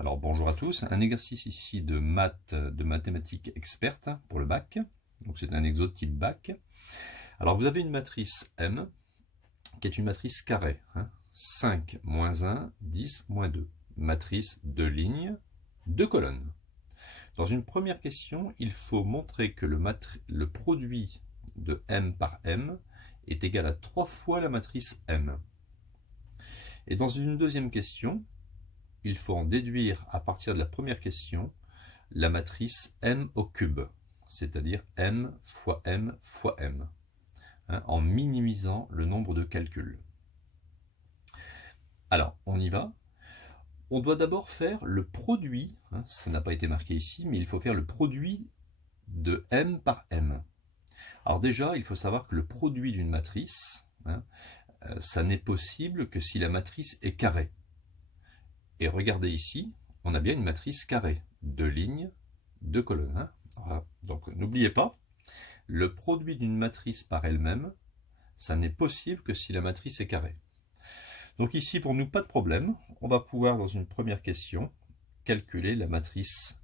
Alors bonjour à tous, un exercice ici de maths, de mathématiques expertes pour le bac. Donc c'est un exo type bac. Alors vous avez une matrice M qui est une matrice carrée. 5, moins 1, 10, moins 2. Matrice de lignes, de colonnes. Dans une première question, il faut montrer que le produit de M par M est égal à 3 fois la matrice M. Et dans une deuxième question, il faut en déduire à partir de la première question la matrice M au cube, c'est-à-dire M fois M fois M, en minimisant le nombre de calculs. Alors, on y va. On doit d'abord faire le produit, ça n'a pas été marqué ici, mais il faut faire le produit de M par M. Alors déjà, il faut savoir que le produit d'une matrice, ça n'est possible que si la matrice est carrée. Et regardez ici, on a bien une matrice carrée, deux lignes, deux colonnes. Voilà. Donc n'oubliez pas, le produit d'une matrice par elle-même, ça n'est possible que si la matrice est carrée. Donc ici, pour nous, pas de problème. On va pouvoir, dans une première question, calculer la matrice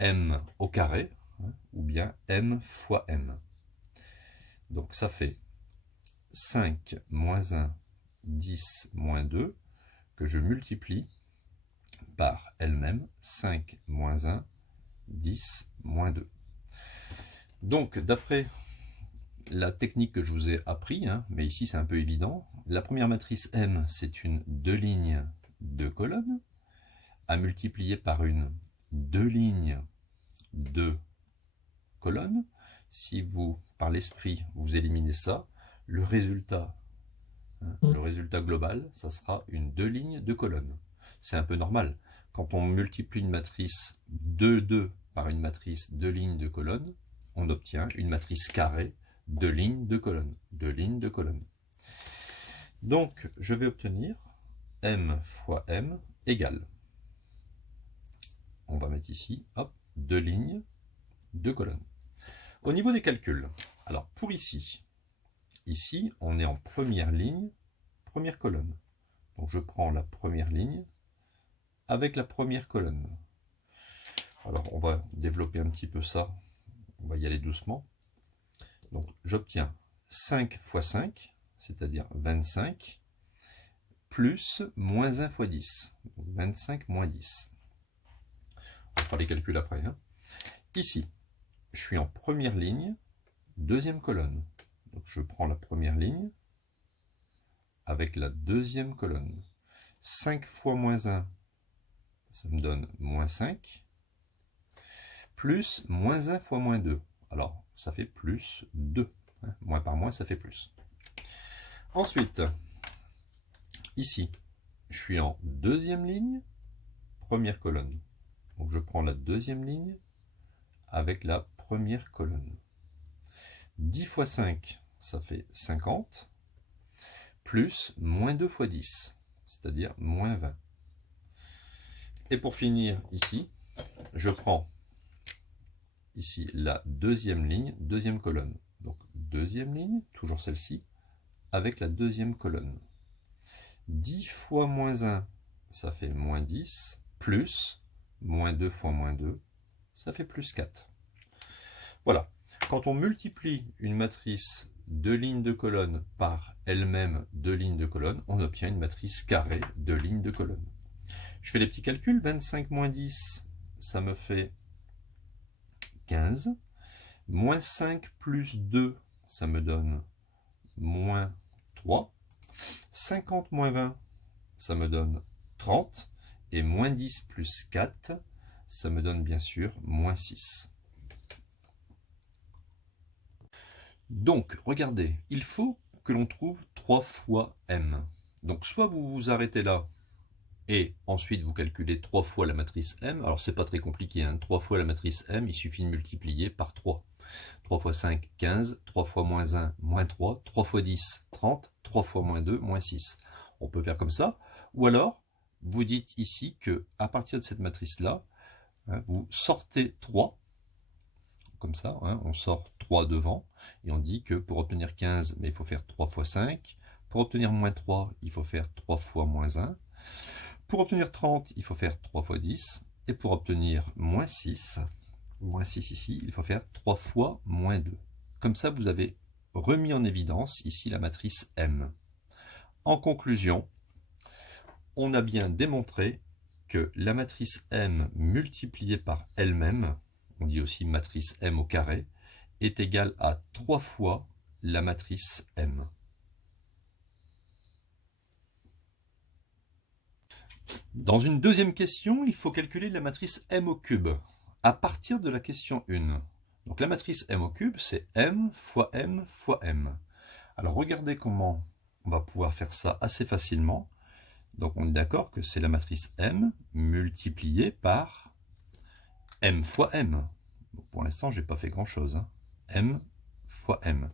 M au carré, ou bien M fois M. Donc ça fait 5 moins 1, 10 moins 2, que je multiplie par elle-même, 5 moins 1, 10 moins 2. Donc, d'après la technique que je vous ai appris, mais ici c'est un peu évident, la première matrice M, c'est une 2 lignes, 2 colonnes, à multiplier par une 2 lignes, 2 colonnes. Si vous, par l'esprit, vous éliminez ça, le résultat global, ça sera une 2 lignes, 2 colonnes. C'est un peu normal. Quand on multiplie une matrice 2, 2 par une matrice 2 lignes, 2 colonnes, on obtient une matrice carrée 2 lignes, 2 colonnes. 2 lignes, 2 colonnes. Donc, je vais obtenir M fois M égale. On va mettre ici, hop, 2 lignes, 2 colonnes. Au niveau des calculs, alors pour ici, on est en première ligne, première colonne. Donc je prends la première ligne avec la première colonne. Alors on va développer un petit peu ça, on va y aller doucement. Donc j'obtiens 5 fois 5, c'est-à-dire 25, plus moins 1 fois 10, donc 25 moins 10. On fera les calculs après. Ici, je suis en première ligne, deuxième colonne. Donc je prends la première ligne avec la deuxième colonne. 5 fois moins 1, ça me donne moins 5, plus moins 1 fois moins 2. Alors, ça fait plus 2. Moins par moins, ça fait plus. Ensuite, ici, je suis en deuxième ligne, première colonne. Donc je prends la deuxième ligne avec la première colonne. 10 fois 5, ça fait 50, plus moins 2 fois 10, c'est-à-dire moins 20. Et pour finir ici, je prends ici la deuxième ligne, deuxième colonne. Donc deuxième ligne, toujours celle-ci, avec la deuxième colonne. 10 fois moins 1, ça fait moins 10, plus moins 2 fois moins 2, ça fait plus 4. Voilà. Quand on multiplie une matrice 2 lignes de colonnes par elle-même 2 lignes de colonnes, on obtient une matrice carrée 2 lignes de colonnes. Je fais les petits calculs. 25 moins 10, ça me fait 15. Moins 5 plus 2, ça me donne moins 3. 50 moins 20, ça me donne 30. Et moins 10 plus 4, ça me donne bien sûr moins 6. Donc, regardez, il faut que l'on trouve 3 fois M. Donc, soit vous vous arrêtez là, et ensuite vous calculez 3 fois la matrice M. Alors, c'est pas très compliqué, 3 fois la matrice M, il suffit de multiplier par 3. 3 fois 5, 15, 3 fois moins 1, moins 3, 3 fois 10, 30, 3 fois moins 2, moins 6. On peut faire comme ça. Ou alors, vous dites ici que à partir de cette matrice-là, vous sortez 3, comme ça, on sort 3 devant, et on dit que pour obtenir 15, mais il faut faire 3 fois 5, pour obtenir moins 3, il faut faire 3 fois moins 1, Pour obtenir 30, il faut faire 3 fois 10. Et pour obtenir moins 6 ici, il faut faire 3 fois moins 2. Comme ça, vous avez remis en évidence ici la matrice M. En conclusion, on a bien démontré que la matrice M multipliée par elle-même, on dit aussi matrice M au carré, est égale à 3 fois la matrice M. Dans une deuxième question, il faut calculer la matrice M au cube à partir de la question 1. Donc la matrice M au cube, c'est M fois M fois M. Alors regardez comment on va pouvoir faire ça assez facilement. Donc on est d'accord que c'est la matrice M multipliée par M fois M. Pour l'instant, je n'ai pas fait grand-chose. M fois M.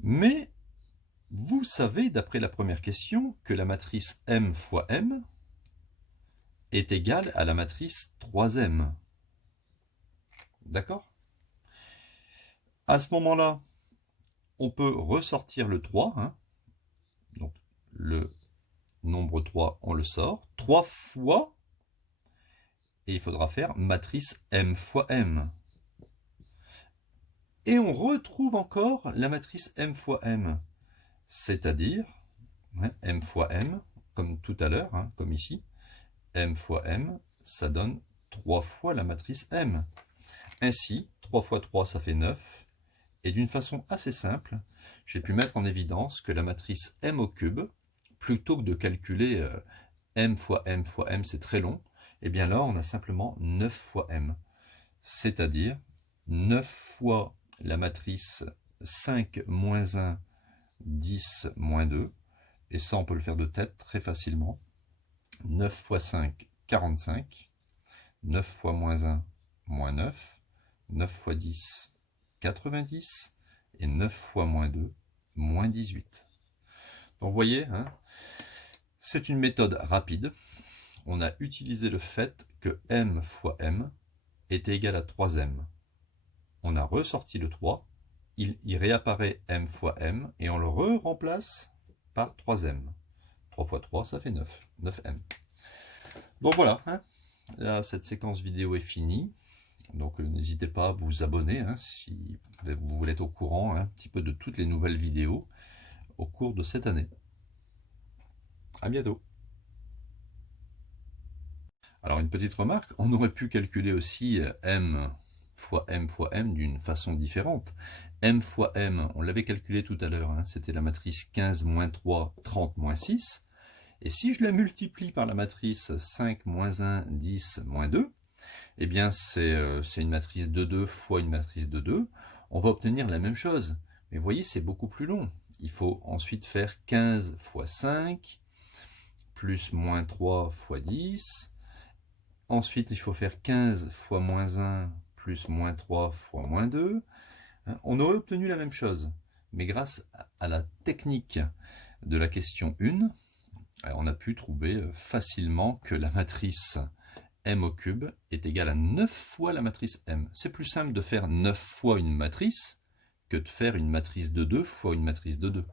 Mais vous savez, d'après la première question, que la matrice M fois M est égale à la matrice 3M. D'accord? À ce moment-là, on peut ressortir le 3. Donc, le nombre 3, on le sort. 3 fois, et il faudra faire matrice M fois M. Et on retrouve encore la matrice M fois M. C'est-à-dire, M fois M, comme tout à l'heure, comme ici. M fois M, ça donne 3 fois la matrice M. Ainsi, 3 fois 3, ça fait 9. Et d'une façon assez simple, j'ai pu mettre en évidence que la matrice M au cube, plutôt que de calculer M fois M fois M, c'est très long, et bien là, on a simplement 9 fois M. C'est-à-dire 9 fois la matrice 5 moins 1, 10 moins 2. Et ça, on peut le faire de tête très facilement. 9 fois 5, 45. 9 fois moins 1, moins 9. 9 fois 10, 90. Et 9 fois moins 2, moins 18. Donc vous voyez, c'est une méthode rapide. On a utilisé le fait que M fois M était égal à 3M. On a ressorti le 3. Il réapparaît M fois M et on le remplace par 3M. 3 fois 3, ça fait 9. 9M. Donc voilà, là, cette séquence vidéo est finie. Donc n'hésitez pas à vous abonner si vous voulez être au courant un petit peu de toutes les nouvelles vidéos au cours de cette année. À bientôt. Alors une petite remarque, on aurait pu calculer aussi M fois M d'une façon différente. M fois M, on l'avait calculé tout à l'heure, c'était la matrice 15 moins 3, 30 moins 6. Et si je la multiplie par la matrice 5 moins 1, 10 moins 2, eh bien c'est une matrice de 2 fois une matrice de 2. On va obtenir la même chose. Mais vous voyez, c'est beaucoup plus long. Il faut ensuite faire 15 fois 5, plus moins 3 fois 10. Ensuite, il faut faire 15 fois moins 1, plus moins 3 fois moins 2. On aurait obtenu la même chose. Mais grâce à la technique de la question 1, on a pu trouver facilement que la matrice M au cube est égale à 9 fois la matrice M. C'est plus simple de faire 9 fois une matrice que de faire une matrice de 2 fois une matrice de 2.